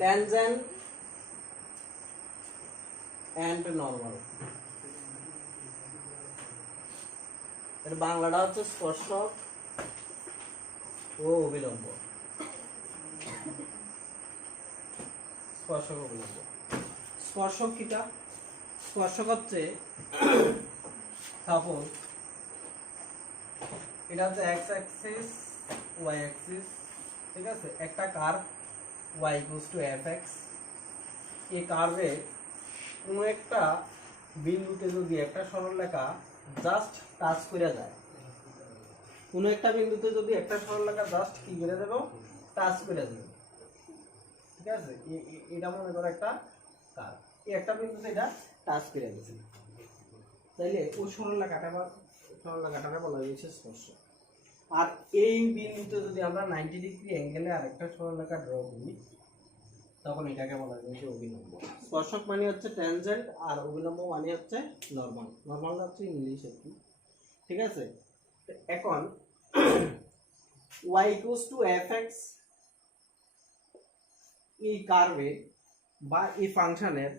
tangent and normal। এর বাংলাটা হচ্ছে স্পর্শক ও অভিলম্ব। স্পর্শক অভিলম্ব। স্পর্শক কিটা? স্পর্শক হচ্ছে সাপোজ এটা হচ্ছে এক্স অ্যাক্সিস ওয়াই অ্যাক্সিস, ঠিক আছে? একটা কার্ভ y = fx, এই কার্ভে কোনো একটা বিন্দুতে যদি একটা সরলরেখা জাস্ট টাচ করে যায়, কোনো একটা বিন্দুতে যদি একটা সরলরেখা জাস্ট কি করে দেব, টাচ করে দেব, ঠিক আছে? এটা মনে করো একটা কার্ভ, এই একটা বিন্দুতে এটা টাচ করে দিয়েছে, তাইলে ওই সরলরেখাটা বলা হয়েছে স্পর্শক। আর এই বিন্দুতে যদি আমরা 90 ডিগ্রি অ্যাঙ্গেলে আরেকটা সরলরেখা ড্র করি, তখন এটাকে বলা হয়েছে অভিলম্ব। স্পর্শক মানে হচ্ছে ট্যানজেন্ট, আর অভিলম্ব মানে হচ্ছে নরমাল। নরমালটা হচ্ছে ইংলিশ আর কি, ঠিক আছে? এখন y = fx, এই কার্ভে বা এই ফাংশনের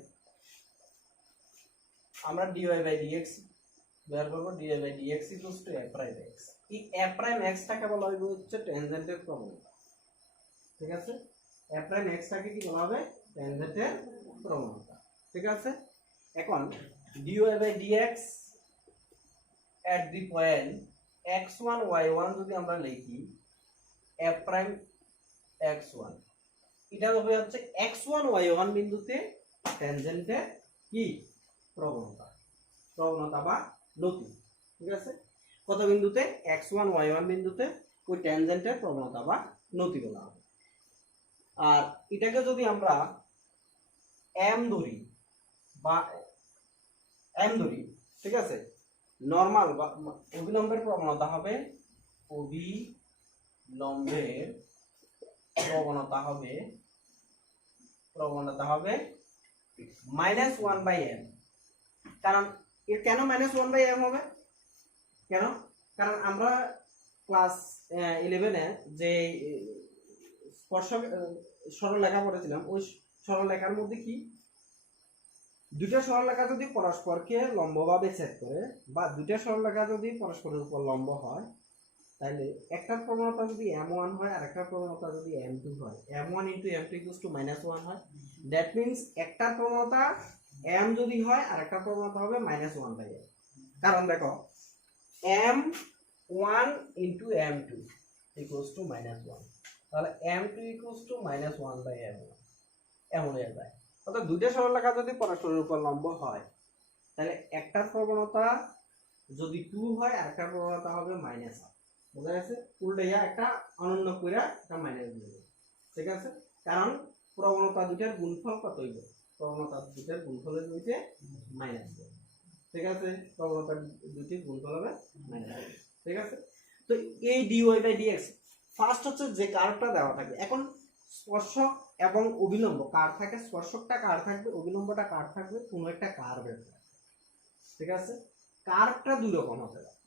আমরা dy/dx বের করব। dy/dx = f'(x), এই f'(x) টাকে বলা হবে হচ্ছে ট্যানজেন্টের প্রবণতা, ঠিক আছে? f'(x) টাকে কি বলা হবে? ট্যানজেন্টের প্রবণতা, ঠিক আছে? এখন dy/dx at the point x1 y1 যদি আমরা লিখি f'(x1), এটা হবে হচ্ছে x1 y1 বিন্দুতে ট্যানজেন্টের কি প্রবণতা বা নতি, ঠিক আছে? কত বিন্দুতে? x1 y1 বিন্দুতে ওই ট্যানজেন্টের প্রবণতা বা নতি বলা হবে। আর এটাকে যদি আমরা m ধরি, ঠিক আছে? নরমাল বা অভিলম্বের প্রবণতা হবে -1/m। কারণ কেন -1/m হবে? কেন? কারণ আমরা ক্লাস 11-এ যে স্পর্শক সরলরেখা পড়েছিলাম, ওই সরলরেখার মধ্যে কি দুইটা সরলরেখা যদি পরস্পরকে লম্বভাবে ছেদ করে, বা দুইটা সরলরেখা যদি পরস্পরের উপর লম্ব হয়, তাহলে একটার প্রবণতা যদি m1 হয় আর একটার প্রবণতা যদি m2 হয়, m1 × m2 = -1 হয়। দ্যাট মিন্স একটার প্রবণতা m যদি হয় আর একটার প্রবণতা হবে -1/m। কারণ দেখো m1 × m2 = -1, তাহলে m2 = -1/m এমন হয়ে যায়। অর্থাৎ দুইটা সরলরেখা যদি পরস্পরের উপর লম্ব হয়, তাহলে একটার প্রবণতা যদি 2 হয় আর একটার প্রবণতা হবে -1। বুঝা গেছে? উল্টাইয়া একটা অনন্য কইরা একটা মাইনাস দিয়ে দেব, ঠিক আছে? কারণ প্রবণতা দুইটার গুণফল কত হইব? প্রবণতা দুইটার গুণফলের নিচে মাইনাস, ঠিক আছে? প্রবণতা দুইটির গুণফল হবে মাইনাস, ঠিক আছে? তো এই dy/dx ফার্স্ট হচ্ছে যে কার্ভটা দেওয়া থাকে। এখন স্পর্শক এবং অভিলম্ব কার থাকে? স্পর্শকটা কার থাকবে, অভিলম্বটা কার থাকবে? কোন একটা কার্ভের, ঠিক আছে? কার্ভটা দুই রকম হতে পারে,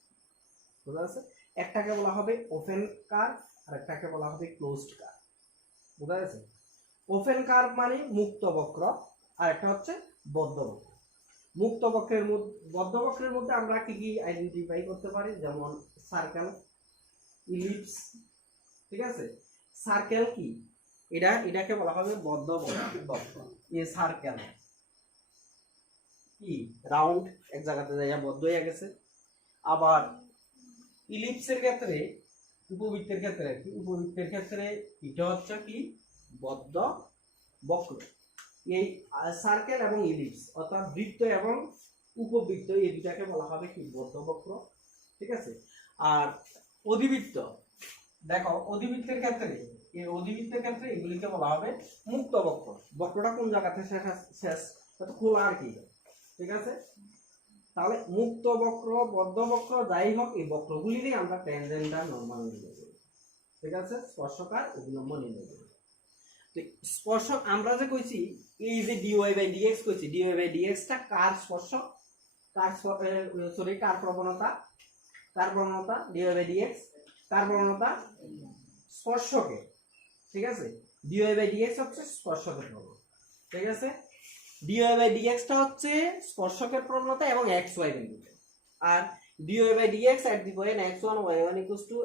বুঝা গেছে? একটাকে বলা হবে ওপেন কার্ভ আর একটাকে বলা হবে ক্লোজড কার্ভ, বুঝা গেছে? ওপেন কার্ভ মানে মুক্ত বক্র, আর একটা হচ্ছে বদ্ধ বক্র। বদ্ধ বক্রের মধ্যে আমরা কি কি আইডেন্টিফাই করতে পারি? যেমন সার্কেল, ইলিপস, ঠিক আছে? সার্কেল কি? এটাকে বলা হবে বদ্ধ বক্র। এই সার্কেল কি রাউন্ড, এক জায়গাতে যাইয়া বদ্ধ হয়ে গেছে। আবার ইলিপসের ক্ষেত্রে, উপবৃত্তের ক্ষেত্রে এটা হচ্ছে কি বদ্ধ বক্র। এই সার্কেল এবং ইলিপস অর্থাৎ বৃত্ত এবং উপবৃত্ত, এই দুটাকে বলা হবে কি বদ্ধ বক্র, ঠিক আছে? আর অধিবৃত্ত, দেখো অধিবৃত্তের ক্ষেত্রে এগুলিকে বলা হবে মুক্ত বক্র। বক্রটা কোন জায়গাতে শেষ খোলা আর কি, ঠিক আছে? তাহলে মুক্ত বক্র, বদ্ধ বক্র, যাই হোক, এই বক্রগুলিরই আমরা ট্যানজেন্ট আর নরমাল নির্ণয় করি, ঠিক আছে? স্পর্শক আর অভিলম্ব নির্ণয় করি। তো স্পর্শক আমরা যে কইছি, এই যে dy/dx কইছি, dy/dx টা কার স্পর্শক, কার প্রবণতা dy/dx কার প্রবণতা? স্পর্শকে, ঠিক আছে? dy বাই dx হচ্ছে স্পর্শকের প্রবণতা, ঠিক আছে? dy বাই dx টা হচ্ছে স্পর্শকের প্রবণতা এবং x y বিন্দুতে, আর dy by dx at the point x1 y1 equals to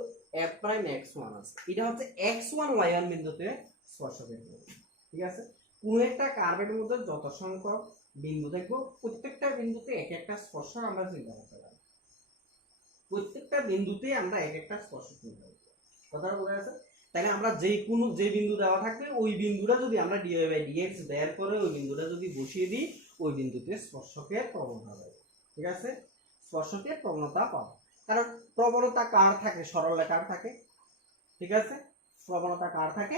f prime x1 আছে, এটা হচ্ছে x1 y1 বিন্দুতে স্পর্শকের প্রবণতা, ঠিক আছে? কোন একটা কার্ভের মধ্যে যত সংখ্যক বিন্দু দেখবো প্রত্যেকটা বিন্দুতে এক একটা স্পর্শক আমরা চিন্তা করতে পারি, প্রত্যেকটা বিন্দুতে আমরা এক একটা স্পর্শক চিন্তা করতে পারি, কথাটা বোঝা গেছে? তাহলে আমরা যে বিন্দু দেওয়া থাকবে ওই বিন্দুটা যদি আমরা dy বাই dx বের করে ওই বিন্দুটা যদি বসিয়ে দিই ওই বিন্দুতে স্পর্শকের প্রবণতা পাবো, ঠিক আছে? স্পর্শকের প্রবণতা পাবো, কারণ প্রবণতা কার থাকে? সরলরেখার থাকে, ঠিক আছে? প্রবণতা কার থাকে?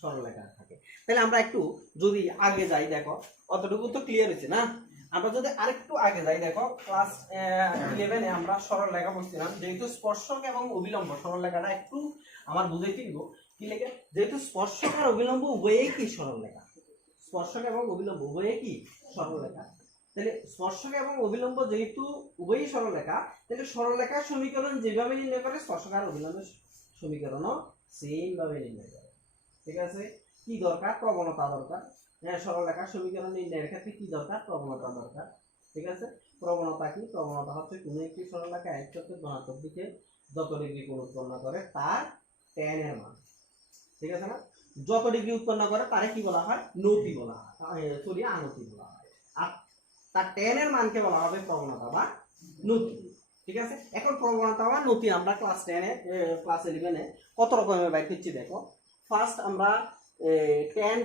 সরলরেখার থাকে। তাহলে আমরা একটু যদি আগে যাই, দেখো অতটুকু তো ক্লিয়ার হয়েছে না? আমরা যদি আরেকটু আগে যাই, দেখো ক্লাস 11 এ আমরা সরলরেখা পড়ছিলাম, যেহেতু স্পর্শক এবং অবিলম্ব সরলরেখাটা একটু আমার বুঝাইতে দিব কি লেগে, যেহেতু স্পর্শক আর অবিলম্ব উভয়ই কি সরলরেখা, স্পর্শক এবং অবিলম্ব উভয়ই কি সরলরেখা। তাহলে স্পর্শক এবং অবিলম্ব যেহেতু উভয়ই সরলরেখা, তাহলে সরলরেখার সমীকরণ যেভাবে নির্ণয় করে স্পর্শক আর অবিলম্বের সমীকরণও সেম ভাবে নির্ণয় করে, ঠিক আছে? কি দরকার? প্রবণতা দরকার। হ্যাঁ, সরলরেখার সমীকরণ নির্ণয়ের ক্ষেত্রে কি দরকার? প্রবণতা দরকার, ঠিক আছে? প্রবণতা কি? প্রবণতা হচ্ছে কোন একটি সরলরেখা এক চক্রের ধনাত্মক দিকে যত ডিগ্রি কোণ উৎপন্ন করে তার tan এর মান, ঠিক আছে না? যত ডিগ্রি উৎপন্ন করে তারে কি বলা হয়? নতি বলা হয়, সরি আনতি বলা হয়, আর তার tan এর মানকে বলা হবে প্রবণতা বা নতি, ঠিক আছে? এখন প্রবণতা বা নতি আমরা ক্লাস 10 এ ক্লাস 11 এ কত রকমের বাইর করছি দেখো। ফার্স্ট আমরা tan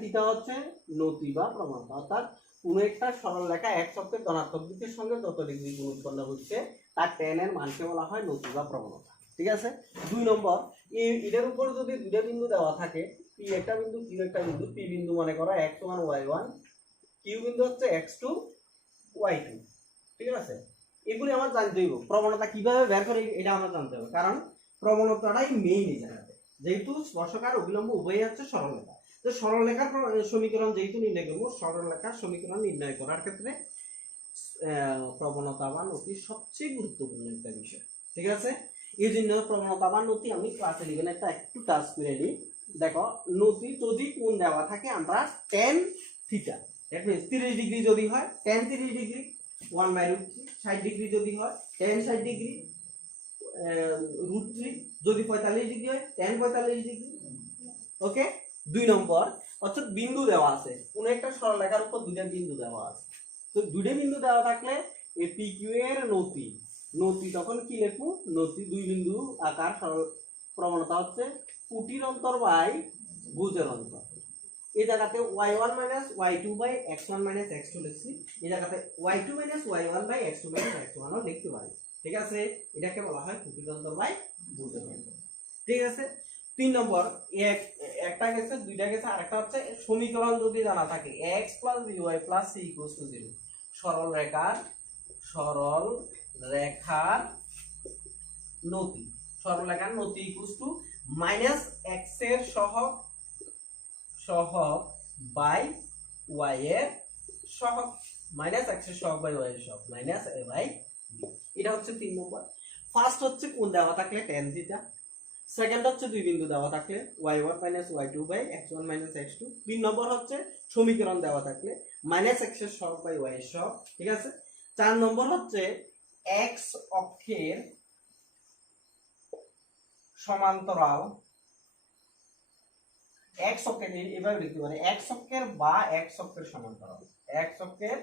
থিটা হচ্ছে নতি বা প্রবণতা, অর্থাৎ কোন একটা সরলরেখা এক চক্রের ধনাত্মক দিকের সঙ্গে যত ডিগ্রি কোণ উৎপন্ন হচ্ছে তার tan এর মানকে বলা হয় নতি বা প্রবণতা, ঠিক আছে? 2 নম্বর, এর উপর যদি দুটো বিন্দু দেওয়া থাকে, p একটা বিন্দু q একটা বিন্দু, p বিন্দু মনে করো x1 y1, q বিন্দু হচ্ছে x2 y2, ঠিক আছে? এগুলি আমরা জানতে হইব, প্রবণতা কিভাবে বের করে এটা আমরা জানতে হবে, কারণ প্রবণতাটাই মেইন এই জায়গাতে, যেহেতু স্পর্শক আর অবিলম্ব উভয়ই হচ্ছে সরলরেখা। তো সরলরেখার সমীকরণ যেহেতু নির্ণয় করব, সরলরেখার সমীকরণ নির্ণয় করার ক্ষেত্রে প্রবণতা বা নতি সবচেয়ে গুরুত্বপূর্ণ একটা বিষয়, ঠিক আছে? এই জন্য প্রবণতা বা নতি আমি ক্লাস 11 একটা একটু টাচ করে দিই। দেখো, নতি যদি কোণ দেওয়া থাকে আমরা tan theta, that means 30 degree যদি হয় tan 30 ডিগ্রি 1/√3, 60 ডিগ্রি যদি হয় tan 60 ডিগ্রি √3, যদি 45 ডিগ্রি হয় tan 45 ডিগ্রি, ওকে? 2 নম্বর, অর্থাৎ বিন্দু দেওয়া আছে, কোন একটা সরলরেখার উপর দুটো বিন্দু দেওয়া আছে, তো দুটো বিন্দু দেওয়া থাকলে এই PQ এর নতি তখন কি লিখব? নতি দুই বিন্দু আকার সরল প্রবণতা হচ্ছে কুটির অন্তর বাই ভুজের অন্তর। এই জায়গাতে y1 y2 x1 x2 লিখছি, এই জায়গাতে y2 y1 x2 x1 ও লিখতে পারি, ঠিক আছে? এটাকে বলা হয় কুটির অন্তর বাই ভুজের অন্তর, ঠিক আছে? 3 নম্বর, একটা গেছে দুইটা গেছে, আরেকটা হচ্ছে সমীকরণ যদি জানা থাকে x + by + c = 0, সরল রেখার নতি, সরল রেখার নতি - x এর সহগ বাই y এর সহগ, -x এর সহগ বাই y এর সহগ -a বাই b, এটা হচ্ছে 3 নম্বর। ফার্স্ট হচ্ছে কোণ দেওয়া থাকলে tan থিটা, সেকেন্ড হচ্ছে দুই বিন্দু দেওয়া থাকলে y1 y2 x1 x2, 3 নম্বর হচ্ছে সমীকরণ দেওয়া থাকলে -x এর সহগ বাই y এর সহগ, ঠিক আছে? 4 নম্বর হচ্ছে x অক্ষের সমান্তরাল, x অক্ষের এভাবে লিখতে পারি, x অক্ষের বা x অক্ষের সমান্তরাল, x অক্ষের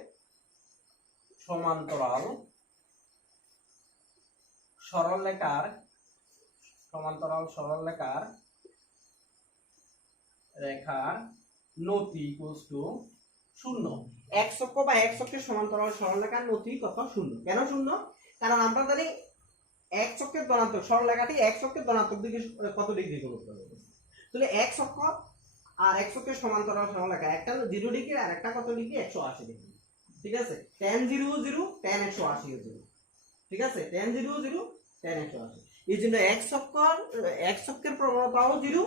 সমান্তরাল সরলরেখার নতি = 0। x অক্ষ বা x অক্ষের সমান্তরাল সরলরেখার নতি কত? 0। কেন 0? কারণ আমরা জানি x অক্ষের ধনাত্মক সরলরেখাটি x অক্ষের ধনাত্মক দিকে কত ডিগ্রি কোণ উৎপন্ন করছে, তাহলে x অক্ষ আর x অক্ষের সমান্তরাল সরলরেখা, একটা 0 ডিগ্রি আর একটা কত ডিগ্রি? 180 ডিগ্রি, ঠিক আছে? tan 0 0 tan 180 0, ঠিক আছে? tan 0 0 tan 180, এই জন্য x অক্ষের প্রবণতাও 0,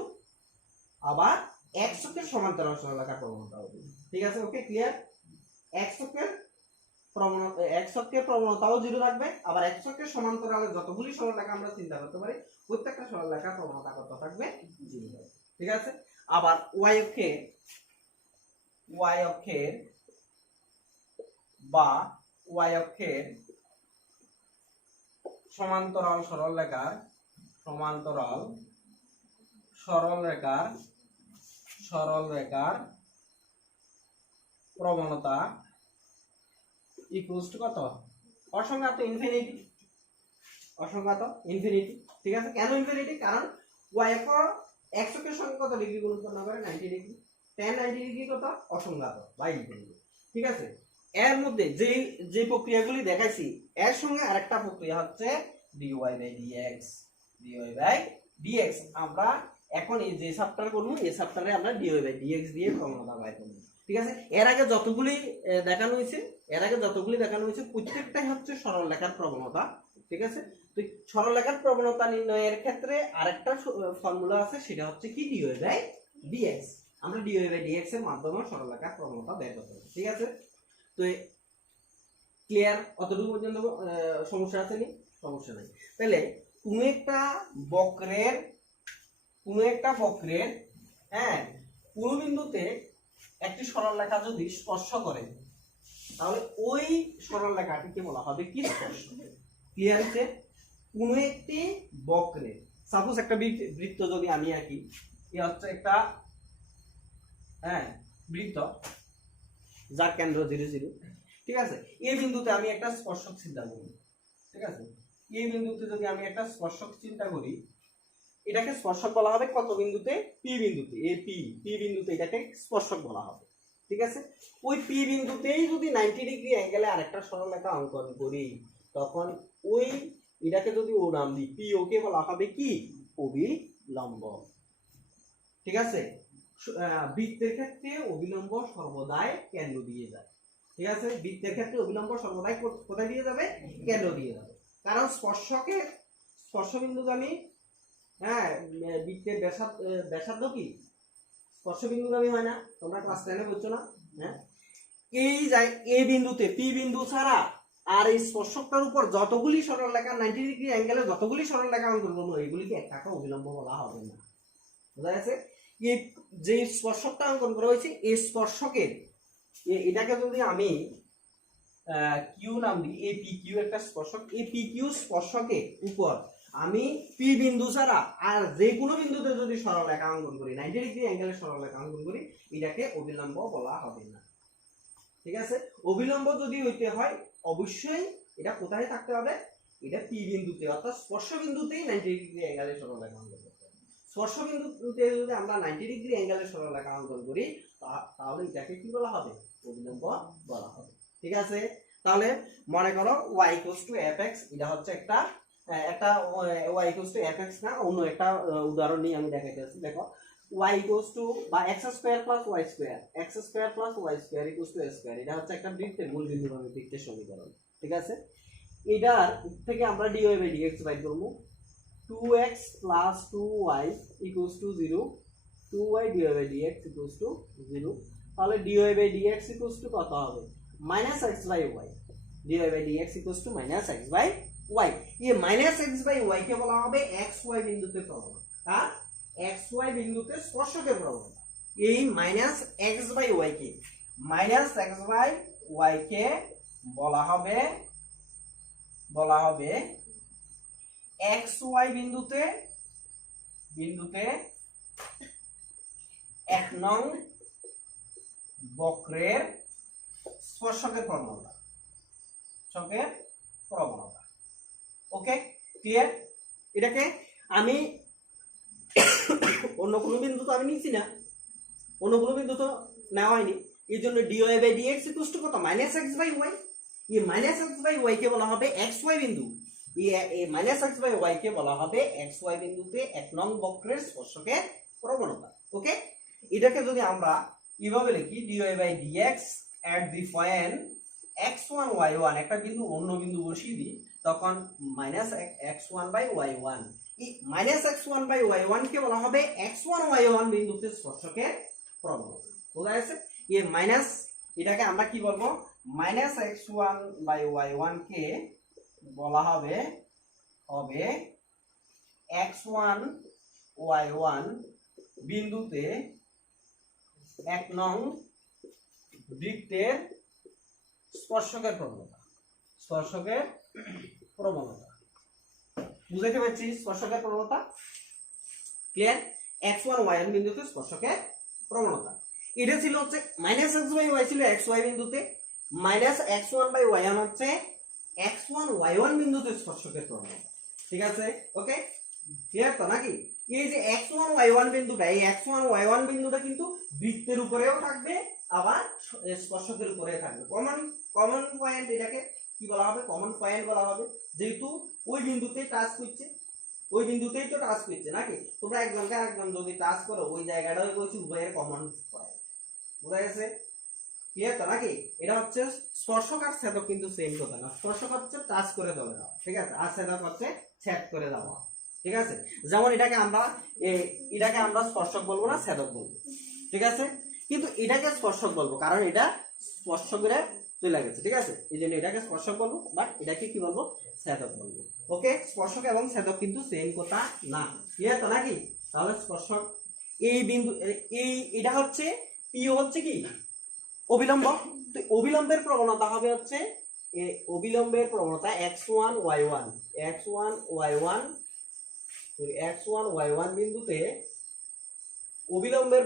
আবার x অক্ষের সমান্তরাল সরলরেখার প্রবণতাও 0, ঠিক আছে? ওকে, ক্লিয়ার? x অক্ষের প্রবণতাও 0 থাকবে, আবার x অক্ষের সমান্তরালে যতগুলি সরলরেখা আমরা চিন্তা করতে পারি প্রত্যেকটা সরলরেখার প্রবণতা কত থাকবে? 0 থাকবে, ঠিক আছে। আবার ওয়াই অক্ষের বা ওয়াই অক্ষের সমান্তরাল সরল রেখার প্রবণতা ইকুয়ালস টু কত? অসংজ্ঞাত ইনফিনিটি। ঠিক আছে। কেন ইনফিনিটি? কারণ ওয়াই এক্স অক্ষের সঙ্গে কত ডিগ্রি গুণ উৎপন্ন করে? 90 ডিগ্রি। tan 90 ডিগ্রি কত? অসংজ্ঞাত বা ইনফিনিটি। ঠিক আছে। এর মধ্যে যে প্রক্রিয়াগুলি দেখাইছি এর সঙ্গে আরেকটা প্রক্রিয়া হচ্ছে dy বাই dx। আমরা এখন এই যে চ্যাপ্টার করব এই চ্যাপ্টারে আমরা dy বাই dx দিয়ে প্রবণতা বের করব। ঠিক আছে। এর আগে যতগুলি দেখানো হয়েছে প্রত্যেকটাই হচ্ছে সরল রেখার প্রবণতা। ঠিক আছে। তো সরল রেখার প্রবণতা নির্ণয়ের ক্ষেত্রে আরেকটা ফর্মুলা আছে, সেটা হচ্ছে কি dy বাই dx। আমরা dy বাই dx এর মাধ্যমে সরল রেখার প্রবণতা বের করতে পারি। ঠিক আছে। তো ক্লিয়ার? অতটুকু পর্যন্ত সমস্যা আছে নি? সমস্যা নাই। তাহলে কোনো একটা বক্রের হ্যাঁ কোন বিন্দুতে একটি সরল রেখা যদি স্পর্শ করে তাহলে ওই সরল রেখাটিকে বলা হবে কি? স্পর্শ। ক্লিয়ার আছে? কোন একটি বক্রের সাপোজ একটা বৃত্ত যদি আমি আঁকি, এই হচ্ছে একটা বৃত্ত যার কেন্দ্র 0 0। ঠিক আছে। এই বিন্দুতে আমি একটা স্পর্শক চিন্তা করি। ঠিক আছে। এই বিন্দুতে যদি আমি একটা স্পর্শক চিন্তা করি, এটাকে স্পর্শক বলা হবে কত বিন্দুতে? পি বিন্দুতে। এই পি বিন্দুতে এটাকে স্পর্শক বলা হবে। ঠিক আছে। ওই পি বিন্দুতেই যদি 90 ডিগ্রি অ্যাঙ্গেলে আরেকটা সরল রেখা অঙ্কন করি, তখন ওই এটাকে যদি ও নাম দিই, পি ওকে বলা হবে কি? অভিলম্ব। ঠিক আছে। বৃত্তের ক্ষেত্রে অভিলম্ব সর্বদাই কেন্দ্র দিয়ে যায়। ঠিক আছে। বৃত্তের ক্ষেত্রে অভিলম্ব সর্বদাই কোথায় দিয়ে যাবে? কেন্দ্র দিয়ে যাবে। কারণ স্পর্শবিন্দুগামী বৃত্তের ব্যাসার্ধ কি স্পর্শবিন্দুগামী হয় না? তোমরা ক্লাস 10 এ বলছো না? এই বিন্দুতে পি বিন্দু ছাড়া আর এই স্পর্শকটার উপর যতগুলি সরল রেখা 90 ডিগ্রি অ্যাঙ্গেলে যতগুলি সরল রেখা অঙ্কন করবো, এগুলিকে এক টাকা অভিলম্ব বলা হবে না। বুঝা গেছে? এই যে স্পর্শকটা অঙ্কন করা হয়েছে, এই স্পর্শকের এটাকে যদি আমি কিউ নাম দিই, এই পি কিউ একটা স্পর্শক, এই পি কিউ স্পর্শকের উপর আমি পি বিন্দু ছাড়া আর যে কোনো বিন্দুতে যদি সরল রেখা অঙ্কন করি, 90 ডিগ্রি অ্যাঙ্গেলে সরল রেখা অঙ্কন করি, এটাকে অভিলম্ব বলা হবে না। ঠিক আছে। অভিলম্ব যদি হইতে হয় অবশ্যই এটা কোথায় থাকতে হবে? এটা পি বিন্দুতে, অর্থাৎ স্পর্শ বিন্দুতেই 90 ডিগ্রি অ্যাঙ্গেলে সরল রেখা অঙ্কন করতে হবে। স্পর্শ বিন্দুতে যদি আমরা 90 ডিগ্রি অ্যাঙ্গেলে সরল রেখা অঙ্কন করি, তাহলে এটাকে কি বলা হবে? অভিলম্ব বলা হবে। ঠিক আছে। তাহলে মনে করো y fx, এটা হচ্ছে একটা y fx না, অন্য একটা উদাহরণ নিয়ে আমি দেখাইতেছি। দেখো y বা x square plus y square, x square plus y square equals to a square. এটা হচ্ছে একটা বৃত্তের মূল বিন্দুগামী বৃত্তের সমীকরণ। ঠিক আছে। এটার থেকে আমরা dy বাই dx বাইর করব। 2x plus 2y equals to 0, 2y dy by dx equals to 0। তাহলে dy by dx equals to কত হবে? Minus x by y। dy by dx equals to minus x by y। এই minus x by y কে বলা হবে xy বিন্দুতে প্রবণতা। আর xy বিন্দুতে স্পর্শকের প্রবণতা। এই মাইনাস x বাই y কে বলা হবে xy বিন্দুতে 1 নং বক্রের স্পর্শকের প্রবণতা। ওকে, ক্লিয়ার? এটাকে আমি অন্য কোনো বিন্দু তো আমি নিচ্ছি না, অন্য কোনো বিন্দু তো নেওয়া হয়নি। এই জন্য dy by dx equals to কত? Minus x by y। এই মাইনাস x বাই y কে বলা হবে xy বিন্দু। এই মাইনাস x বাই y কে বলা হবে xy বিন্দুতে 1 নং বক্রের স্পর্শকের প্রবণতা। ওকে, এটাকে যদি আমরা এইভাবে লিখি dy by dx at the point x1 y1, একটা বিন্দু অন্য বিন্দু বসিয়ে দিই, তখন মাইনাস x1 বাই y1। এই মাইনাস x1 বাই y1 কে বলা হবে x1 y1 বিন্দুতে স্পর্শকের প্রবণতা। বোঝা গেছে? এই মাইনাস, এটাকে আমরা কি বলবো? মাইনাস x1 বাই y1 কে বলা হবে x1 y1 বিন্দুতে 1 নং বৃত্তের স্পর্শকের প্রবণতা বুঝাইতে পারছি স্পর্শকের প্রবণতা ক্লিয়ার x1 y1 বিন্দুতে স্পর্শকের প্রবণতা এটা ছিল হচ্ছে -x/y ছিল xy বিন্দুতে -x1/y1 হচ্ছে x1y1 বিন্দুতে স্পর্শকের প্রবণতা ঠিক আছে ওকে ক্লিয়ার তো নাকি এই যে x1y1 বিন্দুটা এই x1y1 বিন্দুটা কিন্তু বৃত্তের উপরেও থাকবে আবার স্পর্শকের উপরেও থাকবে কমন পয়েন্ট এটাকে কি বলা হবে কমন পয়েন্ট বলা হবে যেহেতু ওই বিন্দুতেই টাচ করছে ওই বিন্দুতেই তো টাচ করছে নাকি তোমরা একজনকে একজন যদি টাচ করো ওই জায়গাটাই বলছি উভয়ের কমন পয়েন্ট বুঝা গেছে ক্লিয়ার তো নাকি এটা হচ্ছে স্পর্শক আর ছেদক কিন্তু সেম কথা না স্পর্শক হচ্ছে টাচ করে দেওয়া ঠিক আছে আর ছেদক হচ্ছে ছেদ করে দেওয়া ঠিক আছে যেমন এটাকে আমরা স্পর্শক বলবো না ছেদক বলবো ঠিক আছে কিন্তু এটাকে স্পর্শক বলবো কারণ এটা স্পর্শকের চলে গেছে ঠিক আছে এই জন্য এটাকে স্পর্শক বলবো বাট এটাকে কি বলবো ছেদক বলবো ওকে স্পর্শক এবং ছেদক কিন্তু সেম কথা না ক্লিয়ার তো নাকি তাহলে স্পর্শক এই বিন্দু এটা হচ্ছে পিও হচ্ছে কি অবিলম্ব তো অবিলম্বের প্রবণতা হবে হচ্ছে অবিলম্বের প্রবণতা x1y1 বিন্দুতে অবিলম্বের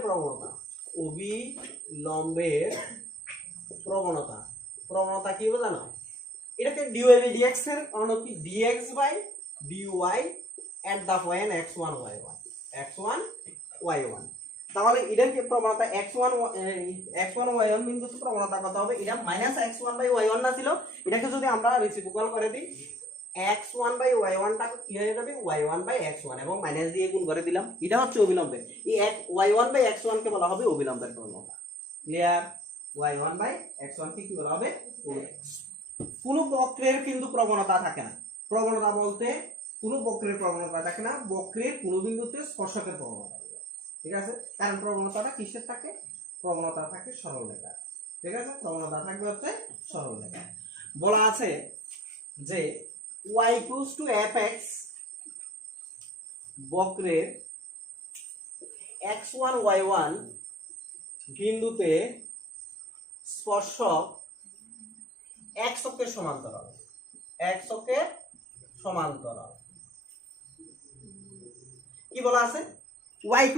প্রবণতা কি হবে জানো এটাকে dy by dx এর অনুপাত কি dx by dy at the point x1y1 তাহলে এটার কি প্রবণতা x1y1 বিন্দুতে প্রবণতা কত হবে এটা -x1/y1 না ছিল এটাকে যদি আমরা রেসিপ্রোকাল করে দিই x1/y1 টা কি হয়ে যাবে y1/x1 এবং মাইনাস দিয়ে গুণ করে দিলাম এটা হচ্ছে অবিলম্বে এই y1/x1 কে বলা হবে অবিলম্বের প্রবণতা ক্লিয়ার y1/x1 কে কি বলা হবে কোন বক্রের কিন্তু প্রবণতা থাকে না প্রবণতা বলতে কোন বক্রের প্রবণতা থাকে না বক্রের কোন বিন্দুতে স্পর্শকের প্রবণতা ঠিক আছে কারণ প্রবণতাটা কিসের থাকে প্রবণতা থাকে সরলরেখা ঠিক আছে প্রবণতা থাকবে হচ্ছে সরলরেখা বলা আছে যে y = fx বক্রের x1 y1 বিন্দুতে স্পর্শক x অক্ষের সমান্তরাল কি বলা আছে y =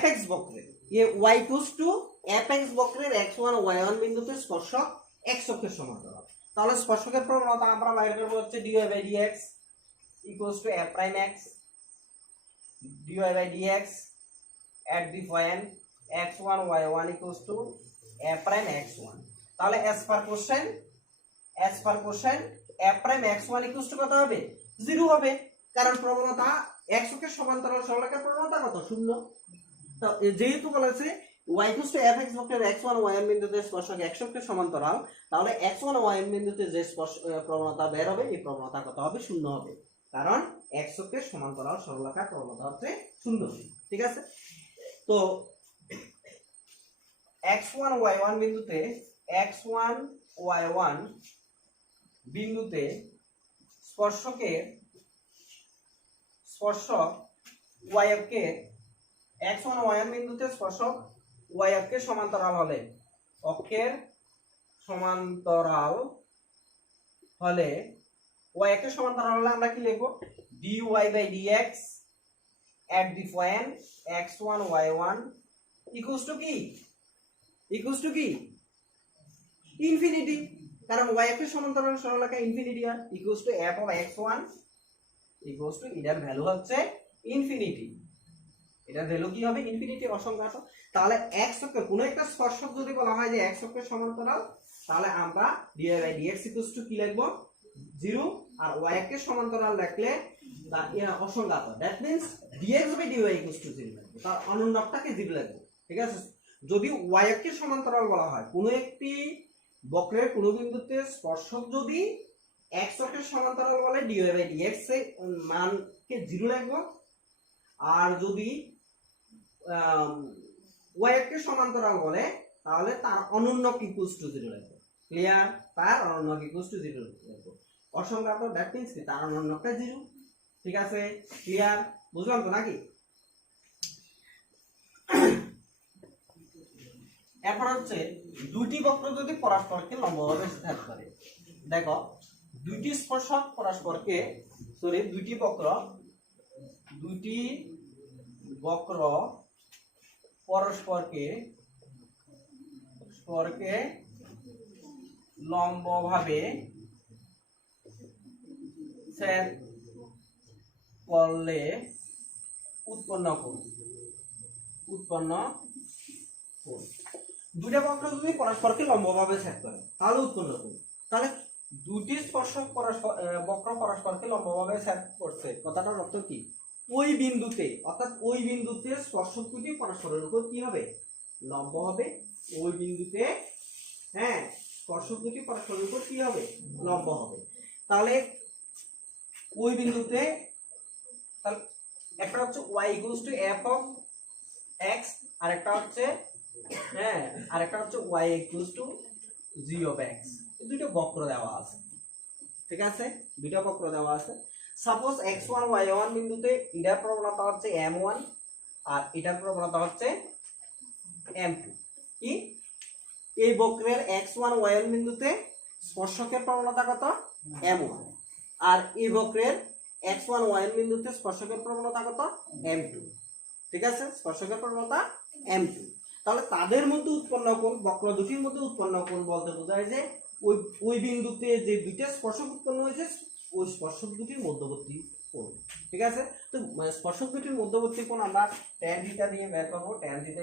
fx বক্রের y = fx বক্রের x1 y1 বিন্দুতে স্পর্শক x অক্ষের সমান্তরাল তাহলে স্পর্শকের প্রবণতা আমরা বাইরে করব হচ্ছে dy by dx = f'(x) dy by dx at the point x1 y1 = f'(x1) তাহলে as per question f'(x1) কত হবে 0 হবে কারণ প্রবণতা x অক্ষের সমান্তরাল সরলরেখার প্রবণতা কত 0 তো যেহেতু বলেছে y = fx বক্রের x1 y1 বিন্দুতে স্পর্শক x অক্ষের সমান্তরাল তাহলে x1 y1 বিন্দুতে যে প্রবণতা বের হবে এই প্রবণতা কত হবে 0 হবে কারণ x অক্ষের সমান্তরাল সরলরেখার প্রবণতা হচ্ছে 0 ঠিক আছে তো x1 y1 বিন্দুতে স্পর্শক y অক্ষের x1 y1 বিন্দুতে স্পর্শক y অক্ষের সমান্তরাল হলে y অক্ষের সমান্তরাল হলে আমরা কি লিখব dy by dx at the point x1 y1 equals to কি ইনফিনিটি কারণ y অক্ষের সমান্তরাল সরলরেখা ইনফিনিটি আর equals to f of x1 equals to এটার ভ্যালু হচ্ছে ইনফিনিটি এটার ভ্যালু কি হবে ইনফিনিটি অসংখ্যাত তাহলে x অক্ষের কোন একটা স্পর্শক যদি বলা হয় যে x অক্ষের সমান্তরাল তাহলে আমরা dy by dx equals to কি লিখব 0 আর y অক্ষের সমান্তরাল রাখলে তার অসংখ্যাত that means dx by dy equals to 0 লিখব তার অনুন্নকটাকে 0 লিখব ঠিক আছে যদি y অক্ষের সমান্তরাল বলা হয় কোন একটি বক্রের কোন বিন্দুতে স্পর্শক যদি x অক্ষের সমান্তরাল বলে dy by dx এর মানকে 0 লিখব আর যদি y অক্ষের সমান্তরাল বলে তাহলে তার অনুন্নক ইকুয়ালস টু 0 লিখব ক্লিয়ার তার অনুন্নক ইকুয়ালস টু 0 লিখব অসংখ্যাত দ্যাট মিন্স কি তার অনুন্নকটা 0 ঠিক আছে ক্লিয়ার বুঝলাম তো নাকি এরপর হচ্ছে দুটি বক্র যদি পরস্পরকে লম্বভাবে ছেদ করে, দেখো দুটি স্পর্শক পরস্পরকে দুটি বক্র পরস্পরকে লম্বভাবে ছেদ করলে উৎপন্ন কোণ দুইটা বক্র যদি পরস্পরকে লম্বভাবে ছেদ করে তাহলে উৎপন্ন কোণ। তাহলে দুটি স্পর্শক বক্র পরস্পরকে লম্বভাবে ছেদ করছে, কথাটার অর্থ কি? ওই বিন্দুতে, অর্থাৎ ওই বিন্দুতে স্পর্শক দুটি পরস্পরের উপর কি হবে? লম্ব হবে। ওই বিন্দুতে হ্যাঁ স্পর্শক দুটি পরস্পরের উপর কি হবে? লম্ব হবে। তাহলে ওই বিন্দুতে একটা হচ্ছে y = f of x, আরেকটা হচ্ছে y = g of x। দুটো বক্র দেওয়া আছে, ঠিক আছে? দুটো বক্র দেওয়া আছে। সাপোজ x1 y1 বিন্দুতে এটার প্রবণতা হচ্ছে m1 আর এটার প্রবণতা হচ্ছে m2। কি এই বক্রের x1 y1 বিন্দুতে স্পর্শকের প্রবণতা কত? m1। আর এই বক্রের x1 y1 বিন্দুতে স্পর্শকের প্রবণতা কত? m2। ঠিক আছে, স্পর্শকের প্রবণতা m2। তাহলে তাদের মধ্যে উৎপন্ন কোণ, বক্র দুটির মধ্যে উৎপন্ন কোণ বলতে বোঝায় যে ওই বিন্দুতে যে দুইটা স্পর্শক উৎপন্ন হয়েছে ওই স্পর্শক দুটির মধ্যবর্তী কোণ। ঠিক আছে, তো স্পর্শক দুটির মধ্যবর্তী কোণ আমরা tan θ দিয়ে বের করব। tan θ =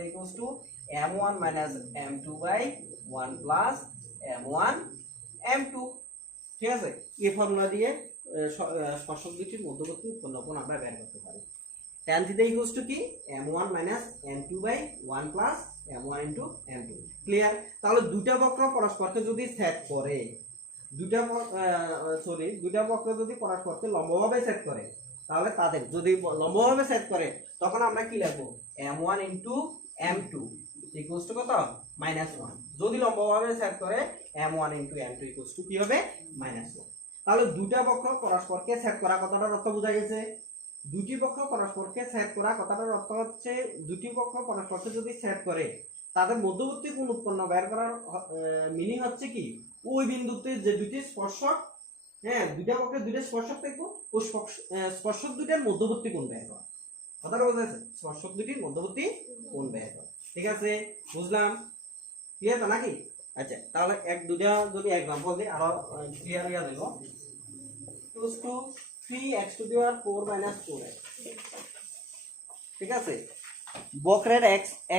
m1 - m2/1 + m1 m2। ঠিক আছে, এই ফর্মুলা দিয়ে স্পর্শক দুটির মধ্যবর্তী উৎপন্ন কোণ আমরা বের করতে পারি। tan θ = কি? m1 - m2/1 + m1 * m2। Clear? তাহলে দুটা বক্র পরস্পরকে যদি ছেদ করে, দুটা বক্র যদি পরস্পরকে লম্বভাবে ছেদ করে, তাহলে তাদের যদি লম্বভাবে ছেদ করে তখন আমরা কি লিখব? m1 * m2 = কত? -1। যদি লম্বভাবে ছেদ করে m1 * m2 = কি হবে? -1। তাহলে দুটা বক্র পরস্পরকে ছেদ করা কথাটার অর্থ বোঝা গেছে। দুটি বক্র পরস্পরকে ছেদ করা কথাটার অর্থ হচ্ছে দুটি বক্র পরস্পরকে যদি ছেদ করে তাদের মধ্যবর্তী কোণ উৎপন্ন বের করার মিনিং হচ্ছে কি? ওই বিন্দুতে যে দুটি স্পর্শক, দুইটা বক্রের দুইটা স্পর্শক থাকবে, ওই স্পর্শক দুইটার মধ্যবর্তী কোণ বের করা। কথাটা বোঝা যাচ্ছে? স্পর্শক দুটির মধ্যবর্তী কোণ বের করা। ঠিক আছে, বুঝলাম? ক্লিয়ার তো নাকি? আচ্ছা, তাহলে দুইটা যদি एग्जांपल দিই আরো ক্লিয়ার হয়ে যাবে। 3x⁴ - 4x। ঠিক আছে, বক্রের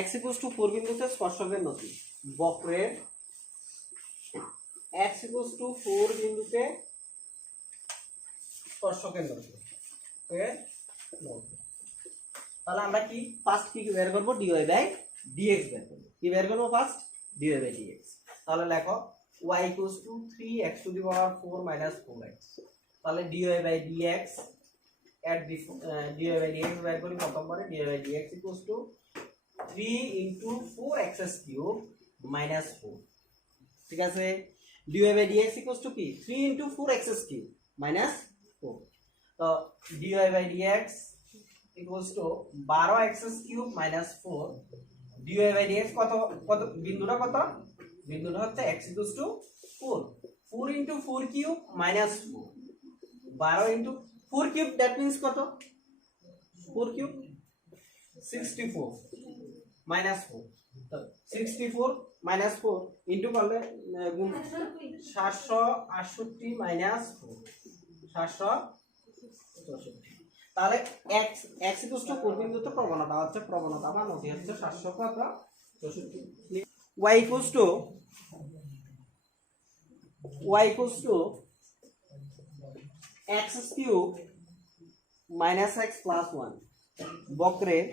x = 4 বিন্দুতে স্পর্শকের নতি। বক্রের x = 4 বিন্দুতে স্পর্শকের নতি। তাহলে আমরা কি ফার্স্ট কি বের করব? dy/dx বের করব। কি বের করব ফার্স্ট? dy/dx। তাহলে লেখো y = 3x⁴ - 4x। তাহলে dy/dx at this dy/dx বের করি প্রথমবারে। dy/dx = 3 × 4x³ - 4। ঠিক আছে, dy/dx = কি? 3 × 4x³ - 4। তো dy/dx = 12x³ - 4। dy/dx কত? বিন্দুটা কত? বিন্দুটা হচ্ছে x = 4। 4 × 4³ - 4। 12 × 4³ that means কত? 4³ 64 - 4। তো 64 - 4 ইনটু করলে গুণ 768 - 4 764। তাহলে x = 4 বিন্দুতে প্রবণতা হচ্ছে, প্রবণতা বা নতি হচ্ছে 764। y = x³ - x + 1। বক্রের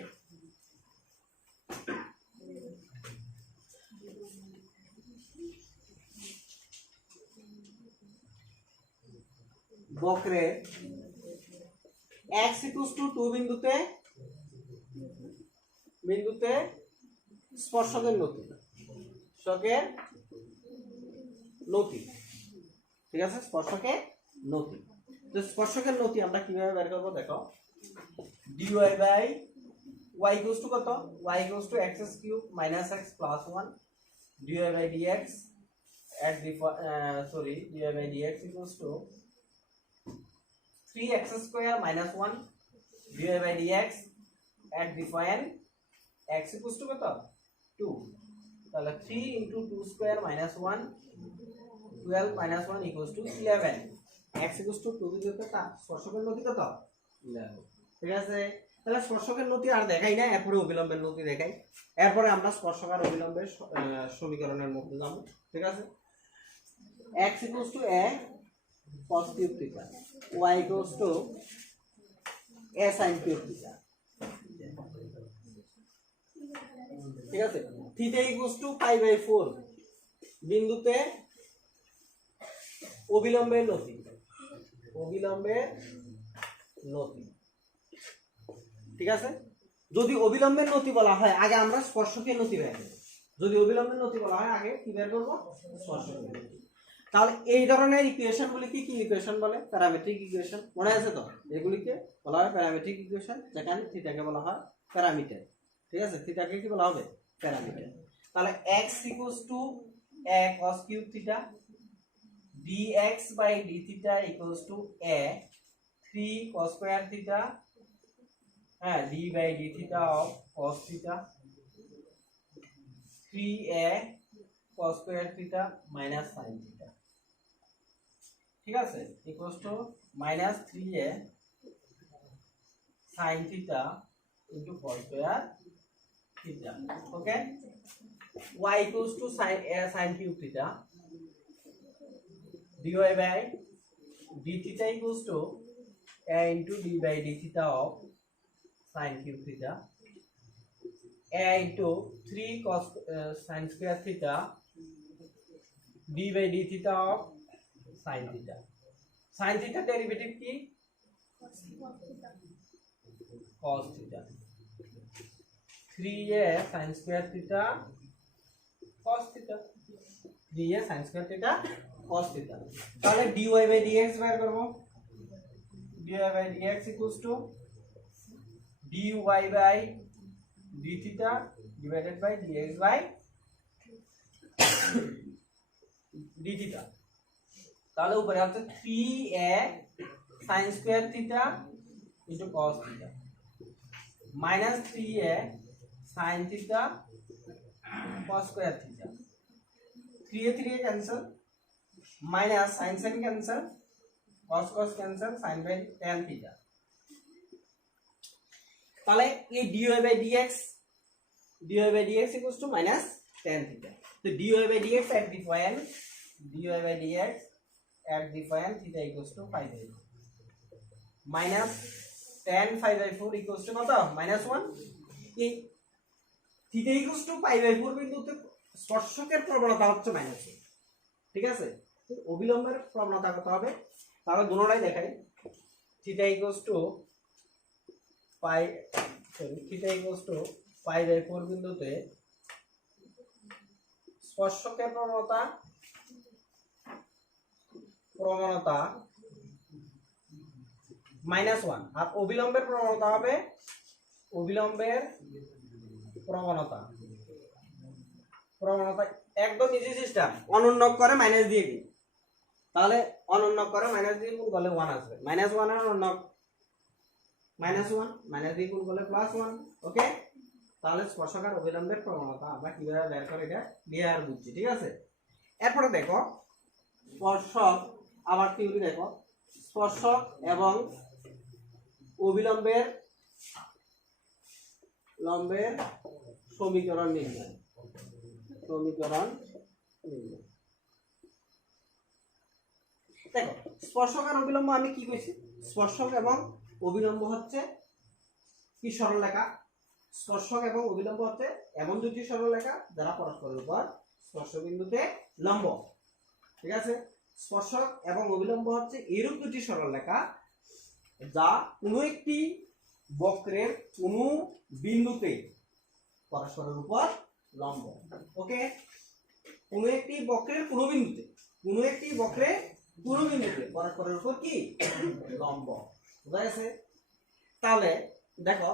x = 2 বিন্দুতে স্পর্শকের নতি। ঠিক আছে, স্পর্শকের নতি। তো স্পর্শকের নতি আমরা কিভাবে বের করব? দেখো dy/dx y ইকুয়ালস টু কত y equals two x cube minus x plus 1 dy by dx at the dy by dx equals to 3x square minus 1 dy by dx at the point x equals to কত 2 তাহলে 3 into 2 square minus 1 12 minus 1 equals to 11 x equals to 2 দিতে তা স্পর্শকের নতি কত 11 ঠিক আছে তাহলে স্পর্শকের নতি আর দেখাই না এরপরে অবিলম্বের নতি দেখাই এরপরে আমরা স্পর্শক আর অবিলম্বের সমীকরণের মধ্যে যাব ঠিক আছে x equals to a cos cube theta y equals to a sin cube theta ঠিক আছে theta equals to pi by 4 বিন্দুতে অবিলম্বের নতি ঠিক আছে যদি অবিলম্বের নতি বলা হয় আগে আমরা স্পর্শকের নতি বের করব যদি অবিলম্বের নতি বলা হয় আগে কি বের করব স্পর্শকের নতি তাহলে এই ধরনের ইকুয়েশন গুলি কি ইকুয়েশন বলে প্যারামেট্রিক ইকুয়েশন মনে আছে তো এগুলিকে বলা হয় প্যারামেট্রিক ইকুয়েশন যেখানে থিটাকে বলা হয় প্যারামিটার ঠিক আছে থিটাকে কি বলা হবে প্যারামিটার তাহলে x a cos cube theta dx by d theta equals to a 3 cos square theta d by d theta of cos theta 3a cos square theta minus sin theta ঠিক আছে equals to minus 3a sin theta into cos square theta okay y equals to sin cube theta dy by d theta equals to a into d by d theta of sin cube theta a into 3 cos sin square theta d by d theta of sin theta derivative ki cos theta 3a sin square theta cos theta 3a sin square theta cos theta তাহলে dy by dx বের করব dy by dx equals to dy by d theta divided by dx by d theta তাহলে উপরে আছে 3a sin square theta into cos theta minus 3a sin theta cos square theta 3a cancel minus sin cancel cos cancel sin by tan theta তাহলে এই dy by dx equals to minus tan theta তো dy by dx at the point theta equals to 5 by 4 minus tan 5 by 4 equals to কত minus 1 এই theta equals to 5 by 4 বিন্দুতে স্পর্শকের প্রবণতা হচ্ছে minus 1 ঠিক আছে অবিলম্বের প্রবণতা কত হবে তাহলে দুটোটাই দেখাই theta equals to pi by 4 বিন্দুতে স্পর্শকের প্রবণতা -1 আর অবিলম্বের প্রবণতা হবে প্রবণতা একদম ইজি সিস্টেম অনুন্নক করে মাইনাস দিয়ে দিই তাহলে অনুন্নক করে মাইনাস দিয়ে গুণ করলে 1 আসবে -1 এর অনুন্নক -1 মাইনাস দিয়ে গুণ করলে +1 ওকে তাহলে স্পর্শক আর অবিলম্বের প্রবণতা আমরা কিভাবে বের করে এটা ক্লিয়ার বুঝছি ঠিক আছে এরপরে দেখো স্পর্শক আবার থিওরি দেখো স্পর্শক এবং অবিলম্বের সমীকরণ নির্ণয় দেখো স্পর্শক আর অবিলম্ব আমি কি কইছি স্পর্শক এবং অবিলম্ব হচ্ছে কি সরলরেখা স্পর্শক এবং অবিলম্ব হচ্ছে এমন দুটি সরলরেখা যারা পরস্পরের উপর স্পর্শবিন্দুতে লম্ব ঠিক আছে স্পর্শক এবং অবিলম্ব হচ্ছে এরূপ দুটি সরলরেখা যা কোনো একটি বক্রের কোনো বিন্দুতে পরস্পরের উপর লম্ব ওকে কোনো একটি বক্রের কোনো বিন্দুতে পরস্পরের উপর কি লম্ব বুঝা গেছে তাহলে দেখো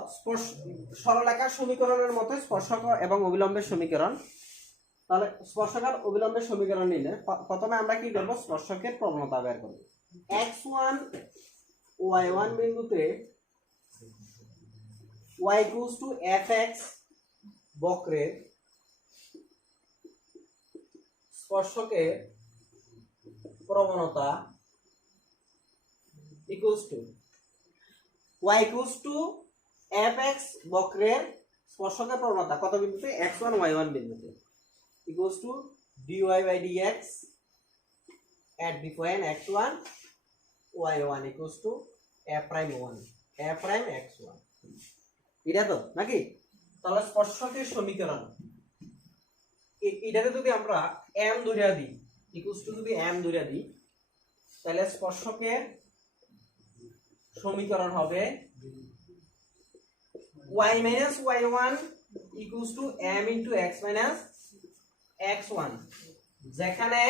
সরলরেখার সমীকরণের মতো স্পর্শক এবং অবিলম্বের সমীকরণ। তাহলে স্পর্শক আর অবিলম্বের সমীকরণ নিলে প্রথমে আমরা কি করব, স্পর্শকের প্রবণতা বের করব। x1 y1 বিন্দুতে y equals to fx বক্রের স্পর্শকের প্রবণতা equals to y equals to fx বক্রের স্পর্শকের প্রবণতা কত বিন্দুতে, x1 y1 বিন্দুতে equals to dy by dx at the point x1 y1 equals to f prime 1 f prime x1, এটা তো নাকি? তাহলে স্পর্শকের সমীকরণ এটাতে যদি আমরা m ধরে দিই equals to যদি m ধরে দিই, তাহলে স্পর্শকের সমীকরণ হবে y minus y1 equals to m into x minus x1, যেখানে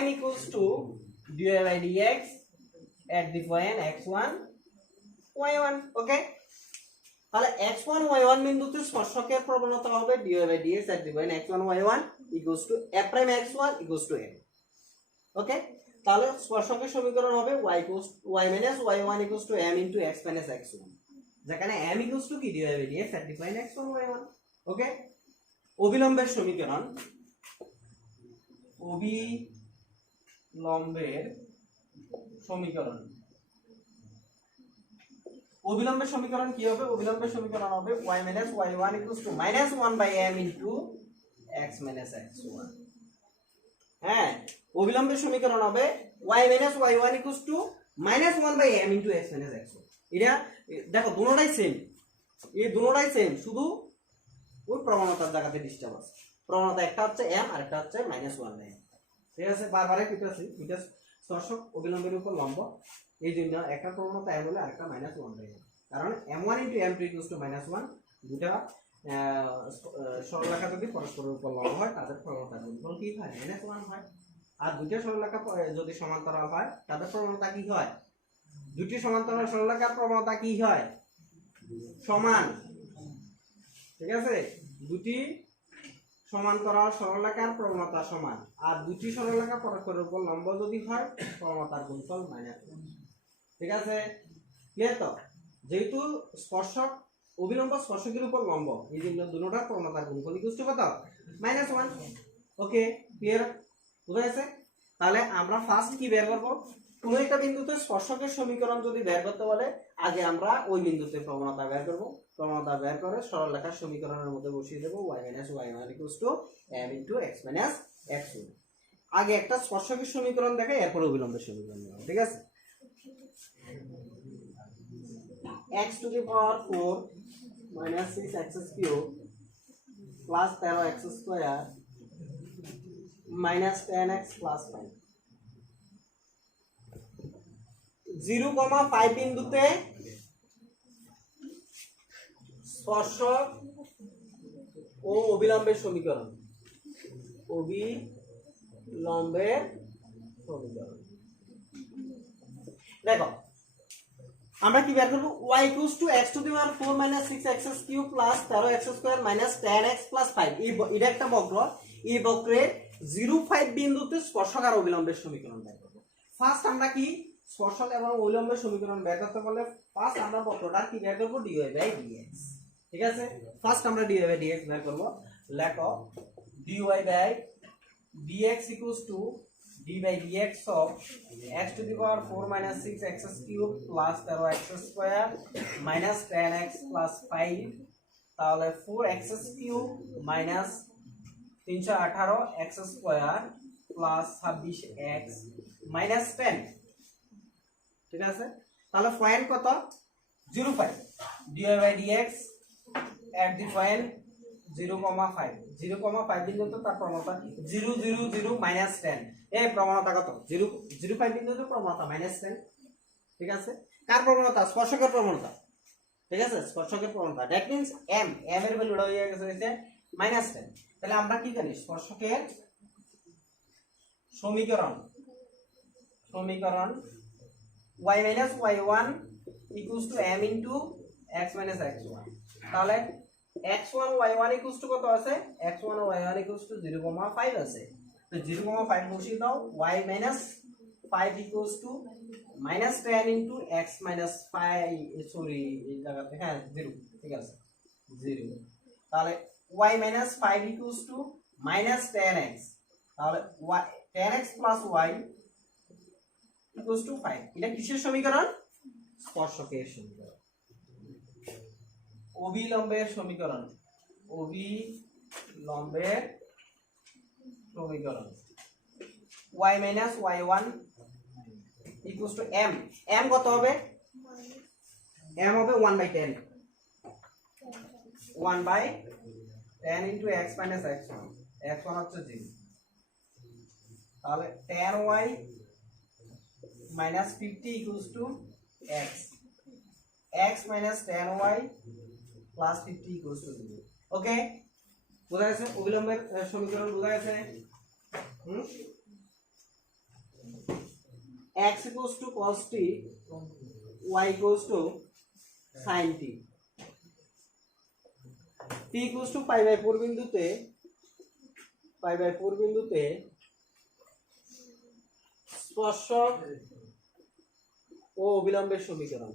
m equals to dy by dx at the point x1 y1, ওকে? তাহলে x1 y1 বিন্দুতে স্পর্শকের প্রবণতা হবে dy by dx at the point x1 y1 equals to f prime x1 equals to m, ওকে? তাহলে স্পর্শকের সমীকরণ হবে y minus y1 equals to m into x minus x1, যেখানে m equals to কি dy by dx at the point x1 y1, ওকে? অবিলম্বের সমীকরণ, অবিলম্বের সমীকরণ কি হবে? অবিলম্বের সমীকরণ হবে y minus y1 equals to minus 1 by m into x minus x1, হ্যাঁ, অবিলম্বের সমীকরণ হবে y minus y1 equals to minus 1 by m into x minus x1। এটা দেখো দুটোটাই সেম, এই দুটোটাই সেম, শুধু ওই প্রবণতার জায়গাতে ডিস্টার্ব আছে। প্রবণতা একটা হচ্ছে m আর একটা হচ্ছে minus 1 by m, ঠিক আছে? বারবারে কইতাছি এটা স্পর্শক অবিলম্বের উপর লম্ব, এই জন্য একটা প্রবণতা m হলে আরেকটা minus 1 by m, কারণ m1 into m2 equals to minus 1, দুটা সরলরেখা যদি পরস্পরের উপর লম্ব হয় তাদের প্রবণতার গুণফল কি হয়, -1 হয়। আর দুটো সরলরেখা যদি সমান্তরাল হয় তাদের প্রবণতা কি হয়, দুটি সমান্তরাল সরলরেখার প্রবণতা কি হয়, সমান, ঠিক আছে? দুটি সমান্তরাল সরলরেখার প্রবণতা সমান, আর দুটি সরলরেখা পরস্পরের উপর লম্ব যদি হয় প্রবণতার গুণফল -1, ঠিক আছে? ক্লিয়ার তো? যেহেতু স্পর্শক অবিলম্ব স্পর্শকের উপর লম্ব, এই জন্য দুটোটার প্রবণতার গুণফল ইকুয়াল টু কত, -1, ওকে? ক্লিয়ার, বুঝা গেছে? তাহলে আমরা ফার্স্ট কি বের করব, কোন একটা বিন্দুতে স্পর্শকের সমীকরণ যদি বের করতে বলে আগে আমরা ওই বিন্দুতে প্রবণতা বের করব। প্রবণতা বের করে সরলরেখার সমীকরণের মধ্যে বসিয়ে দেব y minus y1 equals to m into x minus x1। আগে একটা স্পর্শকের সমীকরণ দেখে এরপর অবিলম্বের সমীকরণ নেব, ঠিক আছে? x to the power 4 minus 6x cube plus 13x square minus 10x plus 5, 0,5 বিন্দুতে স্পর্শক ও অবিলম্বের সমীকরণ, দেখো আমরা কি বের করব, y equals to x to the power 4 minus 6x cube plus 13x square minus 10x plus 5, এটা একটা বক্র, এই বক্রের 0,5 বিন্দুতে স্পর্শক আর অবিলম্বের সমীকরণ বের করব। ফার্স্ট আমরা কি স্পর্শক এবং অবিলম্বের সমীকরণ বের করতে বলে ফার্স্ট আমরা বক্রটার কি বের করব, dy by dx, ঠিক আছে? ফার্স্ট আমরা dy by dx বের করব। লেখো dy by dx equals to d by dx of x to the power 4 minus 6x cube plus 13x square minus 10x plus 5, তাহলে 4x cube minus 318x square plus 26x minus 10, ঠিক আছে? তাহলে point কত, 0,5, dy by dx at the point 0,5, 0,5 বিন্দুতে তার প্রবণতা 0 0 0 minus 10, এই প্রবণতা কত, 0,05 বিন্দুতে প্রবণতা -10, ঠিক আছে? কার প্রবণতা, স্পর্শকের প্রবণতা, ঠিক আছে? স্পর্শকের প্রবণতা, দ্যাট মিন্স m এর ভ্যালুটা হয়ে গেছে -10। তাহলে আমরা কি জানি, স্পর্শকের সমীকরণ y minus y1 equals to m into x minus x1 তাহলে x1 y1 ইকুয়ালস টু কত আছে x1 O y1 equals to 0,5 আছে তো 0,5 বসিয়ে দাও y minus 5 equals to minus 10 into x minus 5 sorry এই জায়গাতে হ্যাঁ 0 ঠিক আছে 0 তাহলে y minus 5 equals to minus 10x তাহলে y 10x plus y equals two 5 এটা কিসের সমীকরণ স্পর্শকের সমীকরণ অভিলম্বের সমীকরণ অভিলম্বের সমীকরণ y minus y1 equals to m m কত হবে m হবে 1/10 1/10 into x minus x1 x1 হচ্ছে 0 তাহলে 10y minus 50 equals to x x minus 10y plus 50 equals to 0 ওকে বোঝা গেছে অভিলম্বের সমীকরণ বোঝা গেছে x equals to cos t y equals to sin t t equals to pi by 4 বিন্দুতে স্পর্শক ও অভিলম্বের সমীকরণ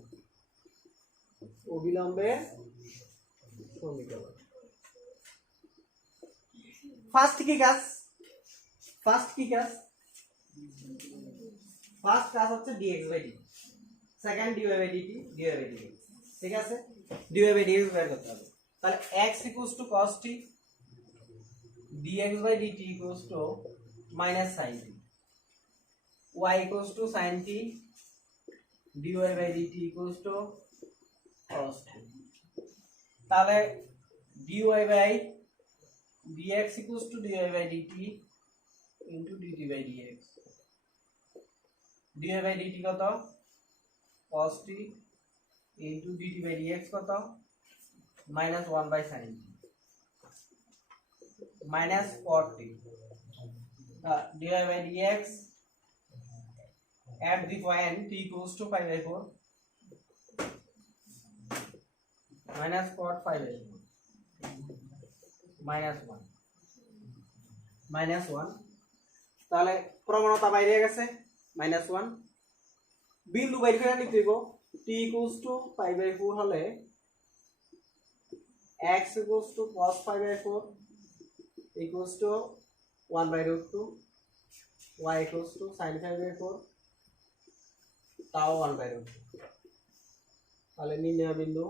ফার্স্ট কি কাজ ফার্স্ট কাজ হচ্ছে dx by dt second dy by dt ঠিক আছে dy বাই dx বের করতে হবে তাহলে x equals to cos t dx by dt equals to minus sin t y equals to sin t dy by dt equals to cos t তাহলে dy by dx equals to dy by dt into dt by dx dy by dt কত cos t into dt by dx কত minus 1 by sin t minus 40 dy by dx at the point t equals to pi by 4 minus cot pi by 4 minus 1 তাহলে প্রবণতা বাইরে গেছে -1 বিন্দু বাইরে করে নিতে দিব t equals to pi by 4 হলে x equals to cos pi by 4 equals to 1 by root 2 y equals to sin pi by 4 তাও 1 by root 2 তাহলে নির্ণয় বিন্দু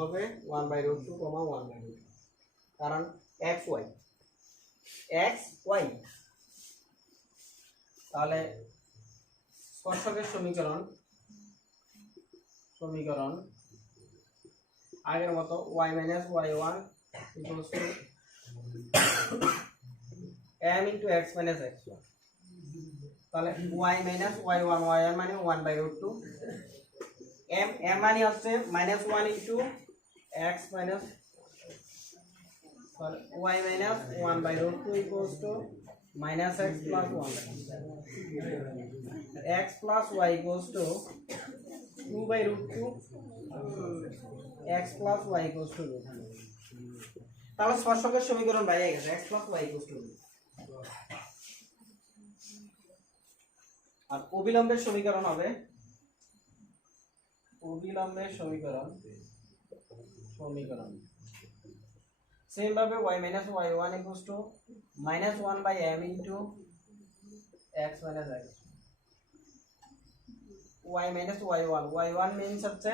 হবে 1 by root 2, 1 by root 2 কারণ x y তাহলে স্পর্শকের সমীকরণ আগের মতো y minus y1 equals to m into x minus x1 তাহলে y minus y1 মানে 1 by root 2 m মানে হচ্ছে -1 into x minus y minus 1 by root 2 equals to minus x plus 1 x plus y equals to 2 by root 2 x plus y equals to root 2 তাহলে স্পর্শকের সমীকরণ বাইরে গেছে x plus y equals to root 2 আর অভিলম্বের সমীকরণ হবে same ভাবে y minus y1 equals to minus 1 by m into x minus x y minus y1 means হচ্ছে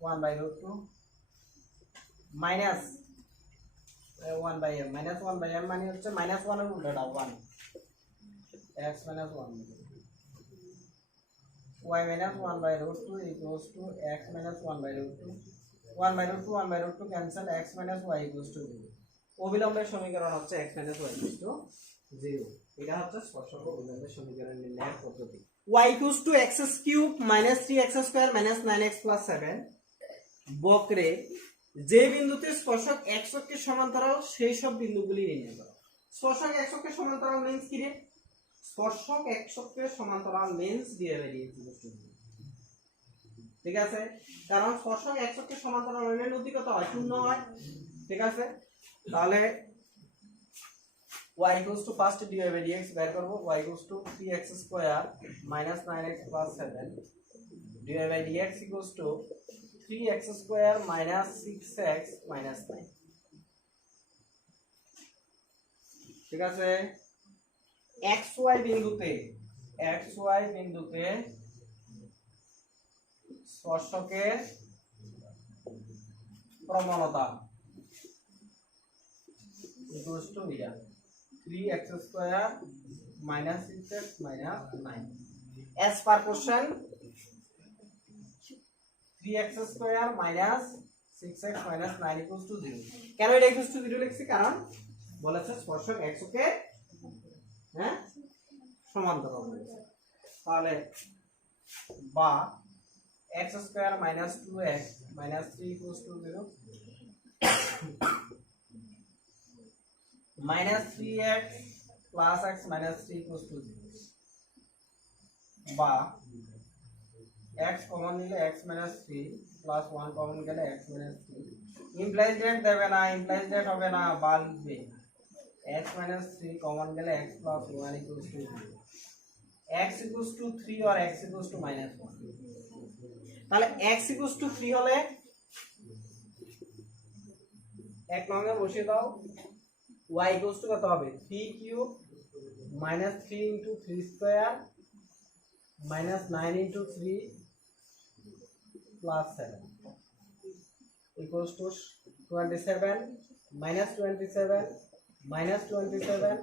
1 by root 2 minus 1 by m minus 1 by m মানে হচ্ছে minus 1 এর উল্টোটা 1 x minus 1 y minus 1 by root 2 equals to x minus 1 by root 2 1 by root 2 1 by root 2 cancel x minus y equals to 0 অভিলম্বের সমীকরণ হচ্ছে x minus y equals to 0 এটা হচ্ছে স্পর্শক অভিলম্বের সমীকরণ নির্ণয়ের পদ্ধতি y equals to x cube minus 3x square minus 9x plus 7 বক্রে যে বিন্দুতে স্পর্শক x অক্ষের সমান্তরাল সেই সব বিন্দুগুলি নির্ণয় করো স্পর্শক x অক্ষের সমান্তরাল মিন্স কি রে স্পর্শক এককের সমান্তরাল lens divide by dx equal to 0। ঠিক আছে, কারণ স্পর্শক এককের সমান্তরাল হলে নতি কত হয়? 0 হয়। ঠিক আছে, তাহলে y equals to first dy by dx বের করব। y equals to 3x square minus 9x plus 7 dy by dx equals to 3x square minus 6x minus 9। ঠিক আছে, xy বিন্দুতে স্পর্শকের প্রবণতা equals to 3x square minus 6x minus 9। as per question 3x square minus 6x minus 9 equals to 0। কেন এটা equals to 0 লিখছি? কারণ বলেছে স্পর্শক এককে হ্যাঁ সমান্তরাল বলেছে। তাহলে বা x square minus 2x minus 3 equals to 0 minus 3x plus x minus 3 equals to 0 বা x কমন নিলে x minus 3 plus 1 কমন গেলে x minus 3 ইমপ্লাইজ ডেট দেবে না, ইমপ্লাইজ ডেট হবে না, বা লিখবে x minus 3 কমন গেলে x plus 1 equals to 0 x equals to 3 और x equals to minus 1। তাহলে x equals to 3 হলে এক নঙ্গে বসিয়ে দাও, y equals to কত হবে? 3 cube minus 3 into 3 square minus 9 into 3 plus 7 equals to 27 minus 27 minus 27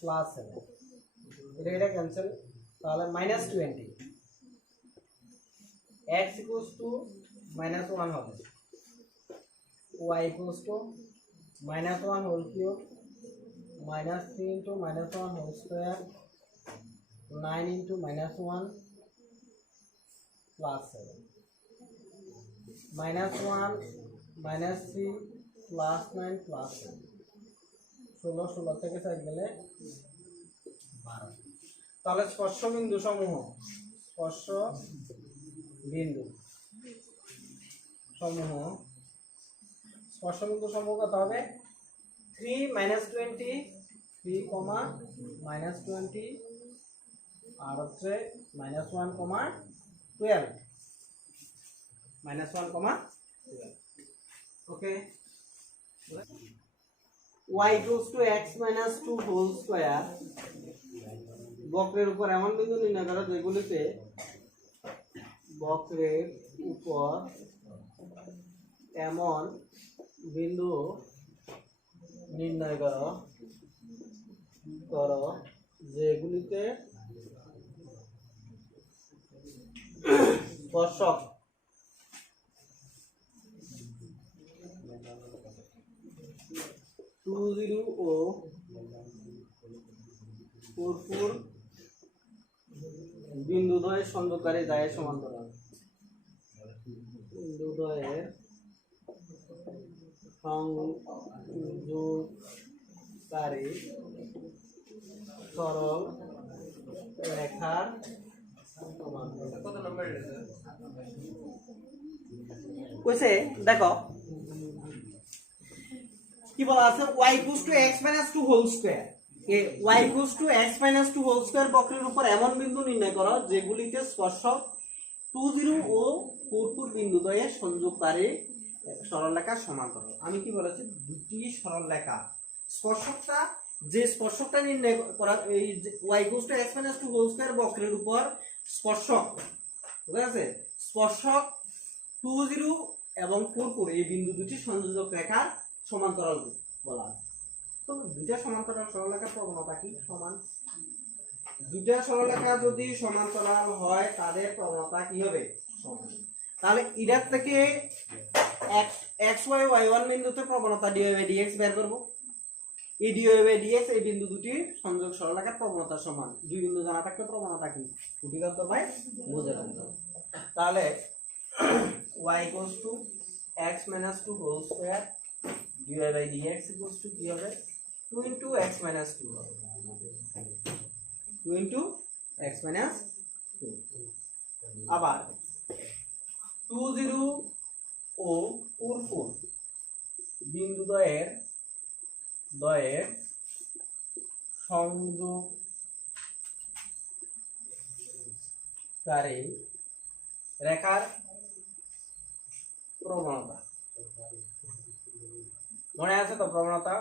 plus 7 এটা ক্যান্সেল, তাহলে minus 20 x equals to minus 1 হবে, y equals to minus 1 whole cube minus 3 into minus 1 whole square 9 into minus 1 plus 7 minus 1 minus 3 plus 9 plus 7 16 থেকে 4 গেলে 12। তাহলে স্পর্শ বিন্দু সমূহ কত হবে? 3 minus 20 3 minus 20 আর হচ্ছে minus 1 12 minus 1 12। Okay, y equals to x minus 2 whole square বক্রের উপর এমন বিন্দু নির্ণয় করো যেগুলিতে বক্রের উপর এমন বিন্দু নির্ণয় করো যেগুলিতে স্পর্শক টু জিরো ও 44 বিন্দুদ্বয়ের সংযোগকারী দায়ের সমান্তরাল বিন্দুদ্বয়ের সংযোগকারী সরল রেখার কত নম্বর কইছে? দেখো কি বলা আছে, y equals to x minus 2 whole square y equals to x minus 2 whole square বক্রের উপর এমন বিন্দু নির্ণয় করো যেগুলিতে স্পর্শক 20 ও 44 বিন্দুদ্বয়ের সংযোগকারী সরলরেখার সমান্তরাল। আমি কি বলেছি? দুটি সরলরেখা স্পর্শকটা, যে স্পর্শকটা নির্ণয় করা এই y equals to x minus 2 whole square বক্রের উপর স্পর্শক, ঠিক আছে, স্পর্শক 20 এবং 44 এই বিন্দু দুটি সংযোজক রেখার সমান্তরাল বলা আছে। তো দুইটা সমান্তরাল সরলরেখার প্রবণতা কি? সমান। দুইটা সরলরেখা যদি সমান্তরাল হয় তাদের প্রবণতা কি হবে? সমান। তাহলে এটার থেকে xy y1 বিন্দুতে প্রবণতা dy by dx বের করব। এই dy by dx এই বিন্দু দুটি সংযোগ সরলরেখার প্রবণতা সমান। দুই বিন্দু জানা থাকলে প্রবণতা কি খুঁটি দত্ত ভাই বুঝে ফেলতে হবে। তাহলে y equals to x minus 2 whole square dy by dx equals to কি হবে? 2 into x minus 2 হবে। 2 2 into x minus 2 আবার 2 0 ও 4 4 বিন্দু দ্বয়ের সংযোগকারী রেখার প্রবণতা মনে আছে তো প্রবণতা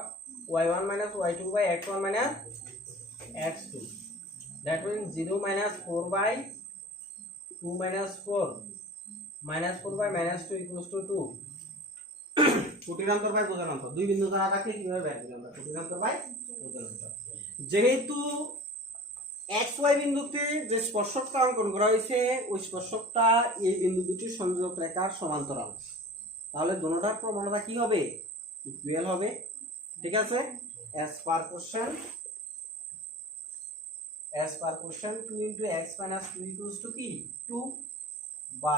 y1 minus y2 by x1 minus x2 that means 0 minus 4 by 2 minus 4 minus 4 by minus 2 equals to 2 কোটিরান্তর by বোঝানান্তর দুই বিন্দু দ্বারা রাখলে কিভাবে বের করব আমরা কোটিরান্তর বাই বোঝানান্তর যেহেতু xy বিন্দুতে যে স্পর্শকটা অঙ্কন করা হয়েছে ওই স্পর্শকটা এই বিন্দু দুটির সংযোগ রেখার সমান্তরাল তাহলে দুটোটার প্রবণতা কি হবে ইকুয়াল হবে ঠিক আছে as per question 2 into x minus 2 equals to কি 2 বা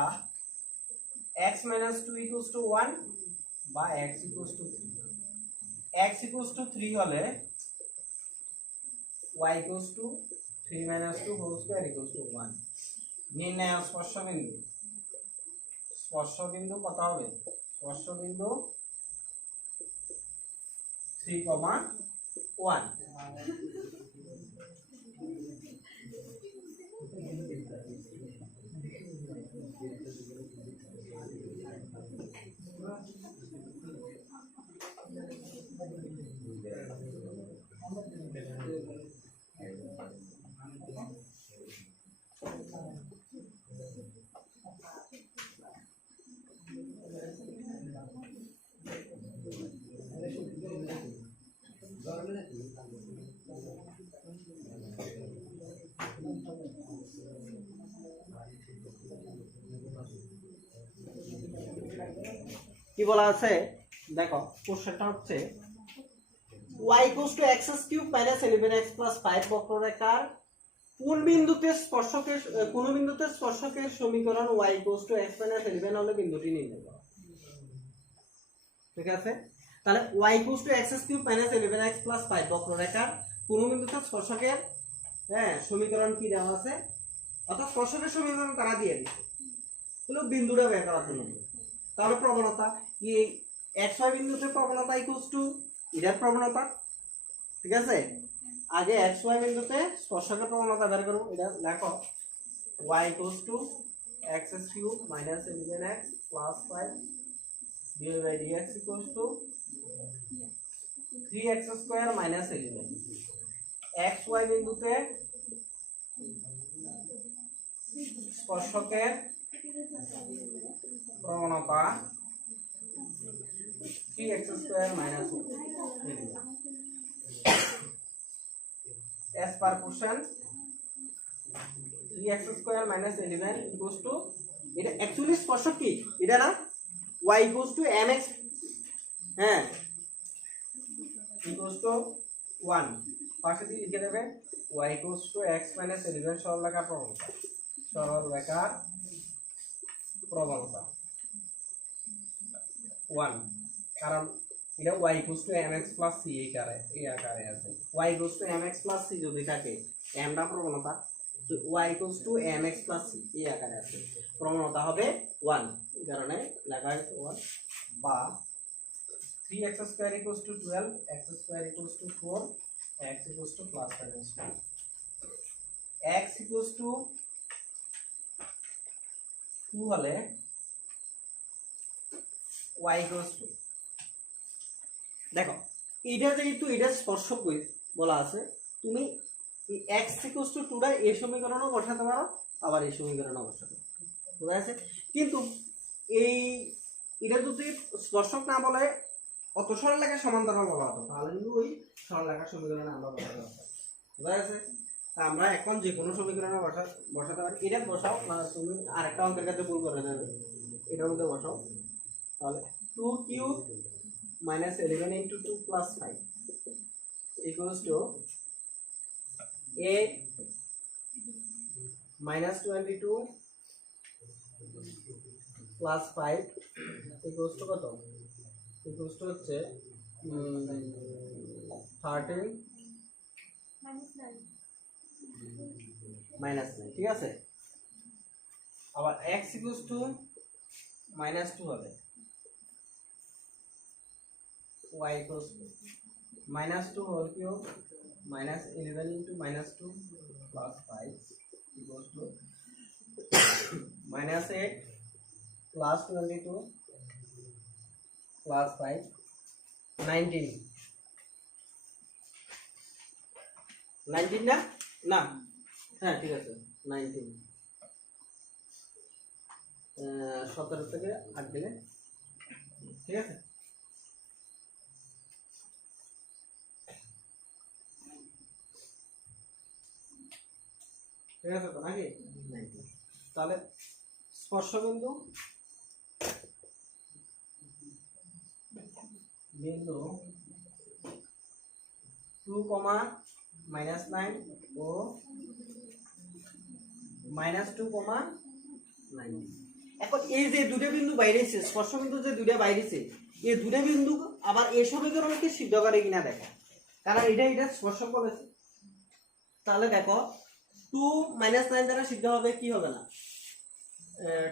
x minus 2 equals to 1 বা x equals to 3 x equals to 3 হলে y equals to 3 minus 2 whole square equals to 1 নির্ণয় স্পর্শবিন্দু কত হবে স্পর্শবিন্দু 3,1 কি বলা আছে দেখো কোশ্চেনটা হচ্ছে y equals to x cube minus 11x plus 5 বক্ররেখার কোন বিন্দুতে স্পর্শকের সমীকরণ y equals to x minus 11 হলে বিন্দুটি নির্ণয় করো ঠিক আছে তাহলে y equals to x cube minus 11x plus 5 বক্ররেখার কোন বিন্দুতে স্পর্শকের সমীকরণ কি দেওয়া আছে অর্থাৎ স্পর্শকের সমীকরণ তারা দিয়ে দিচ্ছে তাহলে বিন্দুটা বের করার জন্য তাহলে প্রবণতা এই xy বিন্দুতে প্রবণতা ইকুয়ালস টু এর প্রবণতা ঠিক আছে আগে xy বিন্দুতে স্পর্শকের প্রবণতা বের করব এটা লেখো y equals two x cube minus 11x plus 5 dy by dx equals two 3x square minus 11 xy বিন্দুতে স্পর্শকের প্রবণতা 3x square minus 1 as per question 3x square minus 11 equals to এটা অ্যাকচুয়ালি স্পর্শক কি এটা না y equals to mx equals to 1 পাশে দিয়ে লিখে দেবে y equals to x minus 11 সরলরেখার প্রবণতা 1 কারণ এটা y equals to mx plus c এই আকারে আছে y equals to mx plus c যদি থাকে m টা প্রবণতা তো y equals to mx plus c এই আকারে আছে প্রবণতা হবে 1 এই কারণে লেখা আছে 1 বা 3x square equals to 12 x square equals to 4 x equals to plus minus 1 x equals to 2 হলে y equals to দেখো এটা যেহেতু এটা স্পর্শক বলা আছে তুমি এই x equals to 2 টা এই সমীকরণও বসাতে পারো আবার এই সমীকরণও বসাতে পারো বুঝা আছে কিন্তু এই এটা যদি স্পর্শক না বলে অত সরলরেখার সমান্তরাল বলা হতো তাহলে কিন্তু ওই সরলরেখার সমীকরণে আমরা বসাতে পারতাম বুঝা আছে আমরা এখন যে কোনো সমীকরণে বসাতে পারি এটা বসাও না তুমি আরেকটা অঙ্কের কাছে ভুল করে দেবে এটার মধ্যে বসাও তাহলে 2 cube minus 11 into 2 plus 5 equals to 8 minus 22 plus 5 equals to কত equals to হচ্ছে 13 minus 9 -9 ঠিক আছে। আবার x ইকুয়ালস টু -2 হবে, y equals to -2 whole cube -11 into -2 plus 5 equals to -8 plus 22 plus 5 19 19 না না হ্যাঁ ঠিক আছে 19 17 থেকে 8 দিলে ঠিক আছে। ঠিক আছে তো নাকি 19। তাহলে স্পর্শবিন্দু বিন্দু 2, -9 ও -2, 9। এখন এই যে দুটো বিন্দু বাইরেছে, স্পর্শবিন্দু যে দুটো বাইরেছে, এই দুটো বিন্দু আবার এই সমীকরণকে সিদ্ধ করে কিনা দেখো, কারণ এটা স্পর্শক বলেছে। তাহলে দেখো 2 -9 দ্বারা সিদ্ধ হবে কি হবে না,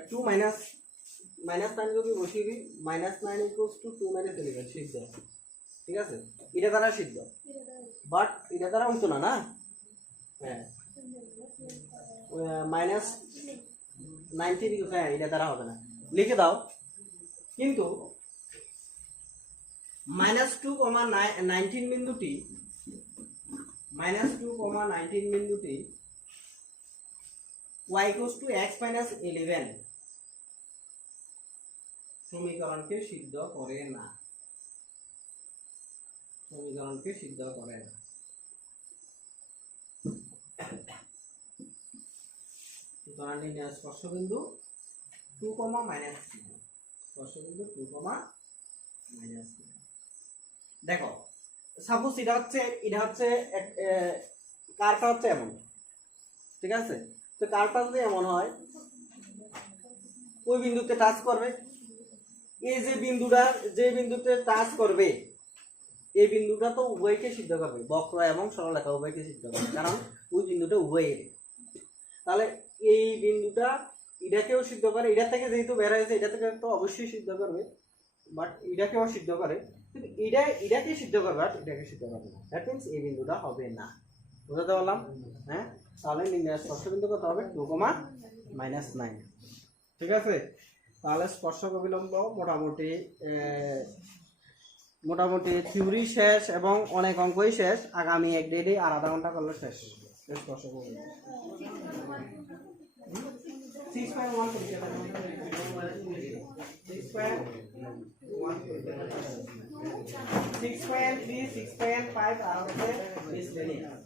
2 -9 যদি বসিয়ে দিই -9 ইকুয়ালস টু 2 -11 সিদ্ধ, ঠিক আছে। এটা দ্বারা সিদ্ধ, বাট এটা দ্বারা হতো না, না হ্যাঁ -19 হ্যাঁ এটা দ্বারা হবে না, লিখে দাও। কিন্তু -2, -19 বিন্দুটি y equals to x minus 11 সমীকরণকে সিদ্ধ করে না, সমীকরণকে সিদ্ধ করে না। সুতরাং নির্ণয় স্পর্শবিন্দু 2, -9 স্পর্শবিন্দু 2, -9। দেখো সাপোজ এটা হচ্ছে কারটা হচ্ছে এমন, ঠিক আছে। তো কারটা যদি এমন হয় ওই বিন্দুতে টাচ করবে, এই যে বিন্দুতে টাচ করবে এই বিন্দুটা তো উভয়কে সিদ্ধ করবে, বক্র এবং সরলরেখা উভয়কে সিদ্ধ করবে, কারণ ওই বিন্দুটা উভয়ের। তাহলে এই বিন্দুটা এটাকেও সিদ্ধ করে, এটা থেকে যেহেতু বের হয়েছে এটা থেকে তো অবশ্যই সিদ্ধ করবে, বাট এটাকেও সিদ্ধ করে, কিন্তু এটাকে সিদ্ধ করবে আর এটাকে সিদ্ধ করবে না। দ্যাট মিন্স এই বিন্দুটা হবে না। বুঝতে পারলাম? হ্যাঁ, তাহলে নির্ণয় স্পর্শবিন্দু কত হবে 2, -9। ঠিক আছে। তাহলে স্পর্শক অবিলম্ব মোটামুটি থিওরি শেষ এবং অনেক অঙ্কই শেষ। আগামী এক ডেটে আর আধা ঘন্টা করলে শেষ স্পর্শক অবিলম্ব। 6.1 6.3 6.5 আর হচ্ছে মিসলেনিয়াস।